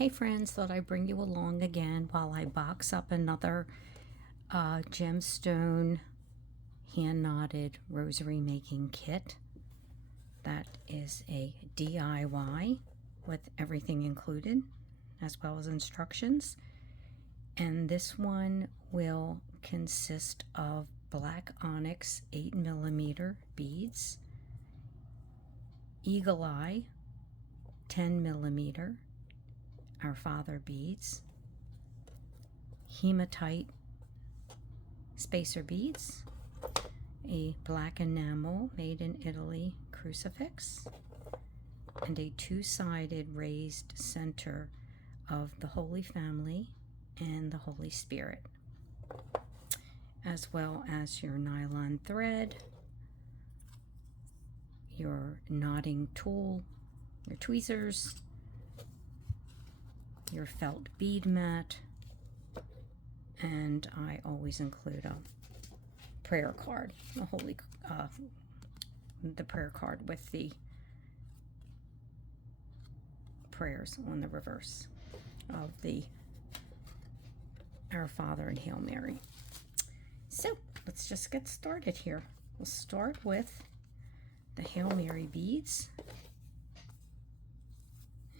Hey friends, thought I'd bring you along again while I box up another Gemstone Hand-knotted Rosary Making Kit. That is a DIY with everything included, as well as instructions. And this one will consist of black onyx 8mm beads, eagle eye 10mm, Our Father beads, hematite spacer beads, a black enamel made in Italy crucifix, and a two-sided raised center of the Holy Family and the Holy Spirit, as well as your nylon thread, your knotting tool, your tweezers, your felt bead mat, and I always include a prayer card, the prayer card with the prayers on the reverse of the Our Father and Hail Mary. So let's just get started here. We'll start with the Hail Mary beads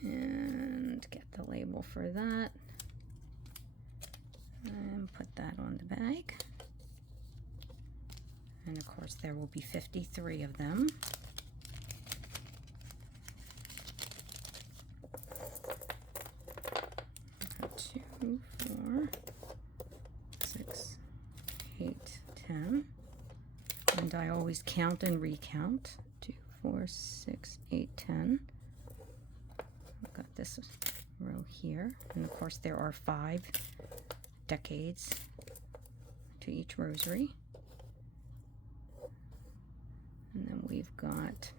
and get the label for that and put that on the bag. And of course there will be 53 of them. Two, 4, 6, 8, 10. And I always count and recount. 2, 4, 6, 8, 10. I've got this row here. And of course there are 5 decades to each rosary. And then we've got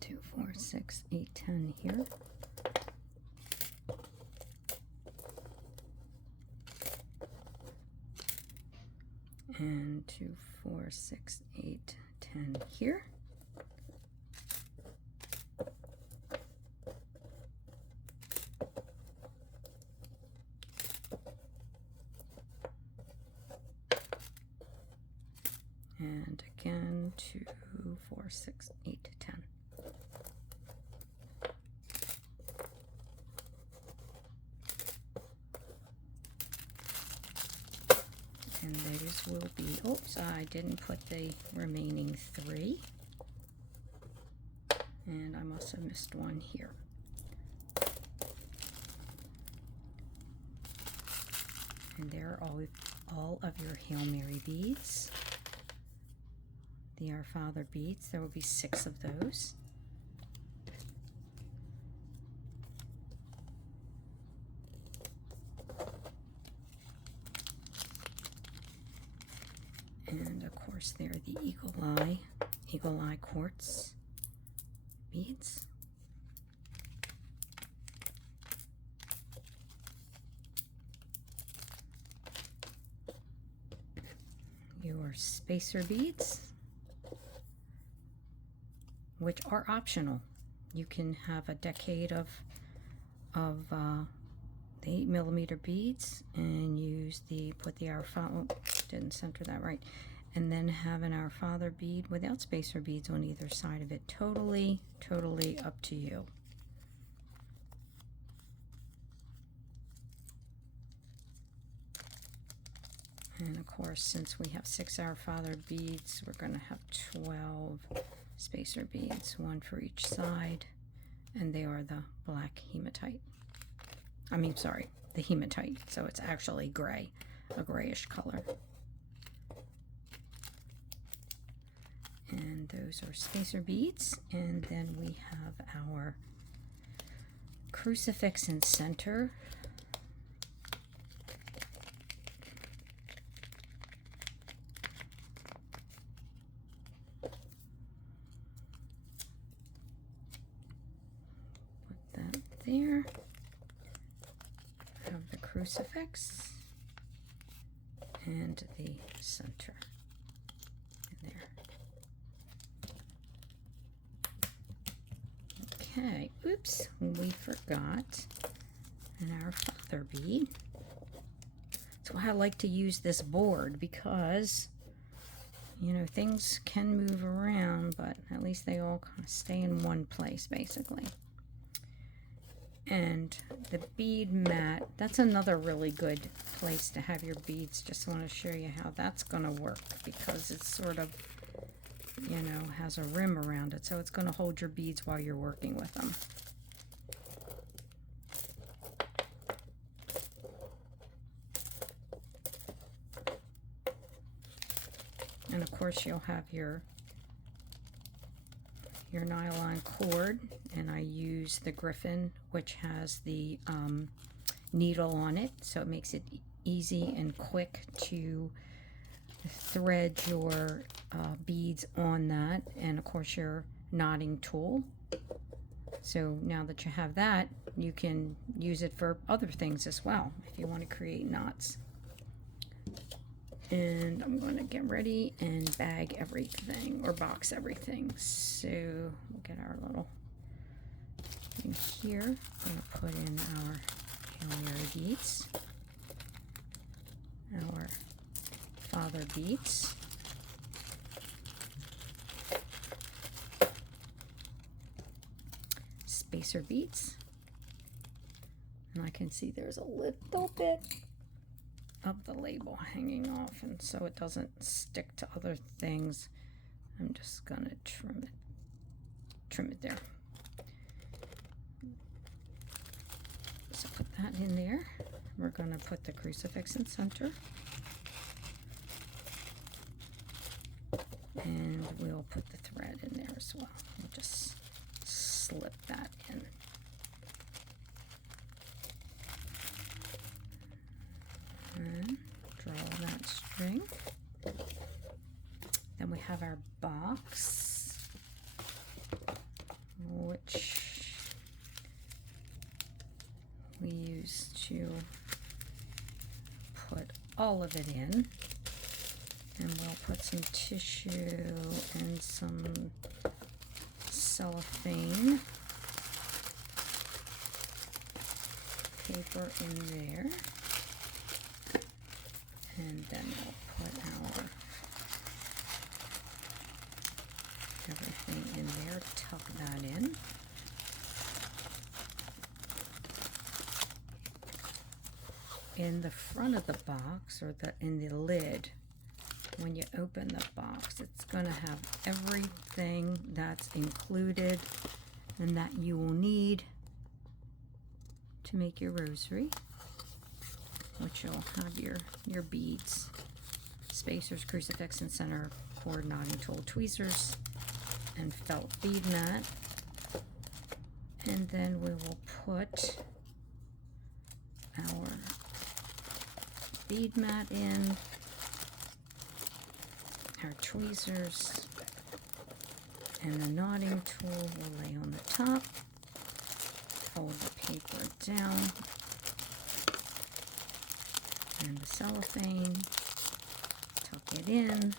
2, 4, 6, 8, 10 here. And 2, 4, 6, 8, 10 here. And again, 2, 4, 6, 8, 10. And those will be, oops, I didn't put the remaining 3. And I must have missed one here. And there are all of your Hail Mary beads. The Our Father beads, there will be 6 of those. And of course there are the eagle eye quartz beads. Your spacer beads, which are optional. You can have a decade of the 8mm beads and put the Our Father, didn't center that right, and then have an Our Father bead without spacer beads on either side of it. Totally up to you. And of course, since we have 6 Our Father beads, we're going to have 12 spacer beads, 1 for each side, and they are the black hematite. I mean, sorry, the hematite, so it's actually gray, a grayish color. And those are spacer beads, and then we have our crucifix and center. There, have the crucifix and the center in there. Okay, oops, we forgot our father bead. That's why I like to use this board, because you know, things can move around, but at least they all kind of stay in one place, basically. And the bead mat, that's another really good place to have your beads. Just want to show you how that's going to work, because it's sort of, you know, has a rim around it, so it's going to hold your beads while you're working with them. And of course you'll have your nylon cord, and I use the Griffin, which has the needle on it, so it makes it easy and quick to thread your beads on that, and of course your knotting tool. So now that you have that, you can use it for other things as well if you want to create knots. And I'm going to get ready and bag everything, or box everything. So we'll get our little thing here. I'm going to put in our Hail Mary beads, our father beads, spacer beads, and I can see there's a little bit of the label hanging off, and so it doesn't stick to other things, I'm just gonna trim it there. So put that in there. We're gonna put the crucifix in center, and we'll put the thread in there as well. We'll just slip that in. And draw that string. Then we have our box, which we use to put all of it in. And we'll put some tissue and some cellophane paper in there. And then we'll put our everything in there, tuck that in. In the front of the box, or in the lid, when you open the box, it's going to have everything that's included and that you will need to make your rosary, which will have your beads, spacers, crucifix in center, cord, knotting tool, tweezers, and felt bead mat. And then we will put our bead mat in, our tweezers, and the knotting tool will lay on the top. Fold the paper down, and the cellophane, tuck it in,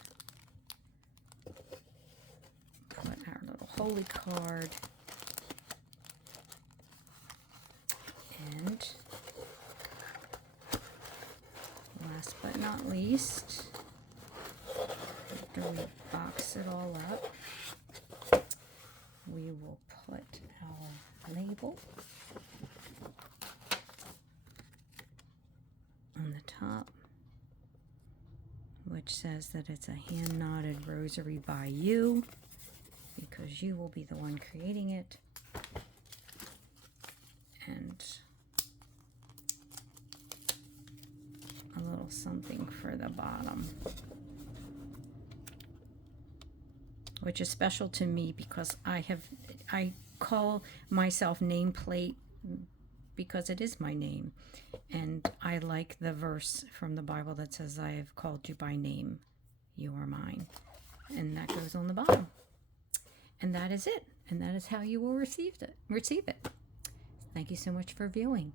put our little holy card, and last but not least, after we box it all up, we will put our label on the top, which says that it's a hand-knotted rosary by you, because you will be the one creating it. And a little something for the bottom, which is special to me because I call myself nameplate because it is my name, and I like the verse from the Bible that says, I have called you by name, you are mine, and that goes on the bottom. And that is it, and that is how you will receive it. Thank you so much for viewing.